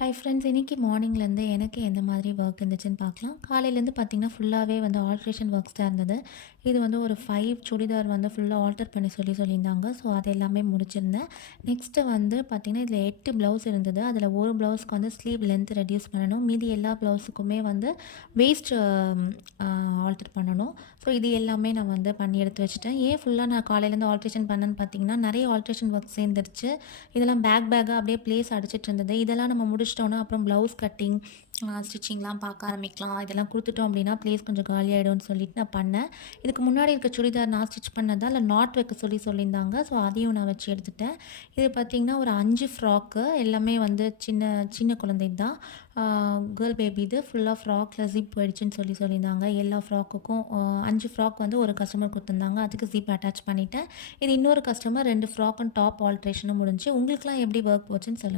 Hi friends, இன்னைக்கு மார்னிங்லேருந்து எனக்கு எந்த மாதிரி ஒர்க் இருந்துச்சுன்னு பார்க்கலாம். காலையிலேருந்து பார்த்தீங்கன்னா ஃபுல்லாகவே வந்து ஆல்ட்ரேஷன் ஒர்க்ஸ் தான் இருந்தது. இது வந்து ஒரு 5 சுடிதார் வந்து ஃபுல்லாக ஆல்டர் பண்ணி சொல்லியிருந்தாங்க. ஸோ அது எல்லாமே முடிச்சிருந்தேன். நெக்ஸ்ட்டு வந்து பார்த்தீங்கன்னா இதில் 8 ப்ளவுஸ் இருந்தது. அதில் ஒரு ப்ளவுஸ்க்கு வந்து ஸ்லீவ் லென்த் ரெடியூஸ் பண்ணணும். மீதி எல்லா ப்ளவுஸுக்குமே வந்து வேஸ்ட் ஆல்டர் பண்ணணும். ஸோ இது எல்லாமே நான் வந்து பண்ணி எடுத்து வச்சுட்டேன். ஏன் ஃபுல்லாக நான் காலையிலேருந்து ஆல்ட்ரேஷன் பண்ணேன்னு பார்த்தீங்கன்னா, நிறைய ஆல்ட்ரேஷன் ஒர்க் சேர்ந்துருச்சு. இதெல்லாம் பேக்காக அப்படியே ப்ளேஸ் அடிச்சிட்டு இருந்தது. இதெல்லாம் நம்ம முடிச்சிட்டோன்னா அப்புறம் ப்ளவுஸ் கட்டிங், ஸ்டிச்சிங்லாம் பார்க்க ஆரம்பிக்கலாம். இதெல்லாம் கொடுத்துட்டோம் அப்படின்னா ப்ளேஸ் கொஞ்சம் காலியாகிடும்னு சொல்லிட்டு நான் பண்ணேன். இதுக்கு முன்னாடி இருக்க சுடிதார் நான் ஸ்டிச் பண்ணதா இல்லை நாட் வைக்க சொல்லியிருந்தாங்க. ஸோ அதையும் நான் வச்சு எடுத்துட்டேன். இது பார்த்திங்கன்னா ஒரு 5 ஃப்ராக்கு எல்லாமே வந்து சின்ன சின்ன குழந்தை தான். Girl baby. இது ஃபுல்லாக ஃப்ராக்கில் ஜிப் போயிடுச்சுன்னு சொல்லியிருந்தாங்க. எல்லா ஃப்ராக்குக்கும் 5 ஃப்ராக் வந்து ஒரு கஸ்டமர் கொடுத்துருந்தாங்க. அதுக்கு ஜிப் அட்டாச் பண்ணிவிட்டேன். இது இன்னொரு கஸ்டமர் 2 ஃப்ராக் அண்ட் டாப் ஆல்ட்ரேஷனும் முடிஞ்சு. உங்களுக்குலாம் எப்படி ஒர்க் போச்சுன்னு சொல்லுங்கள்.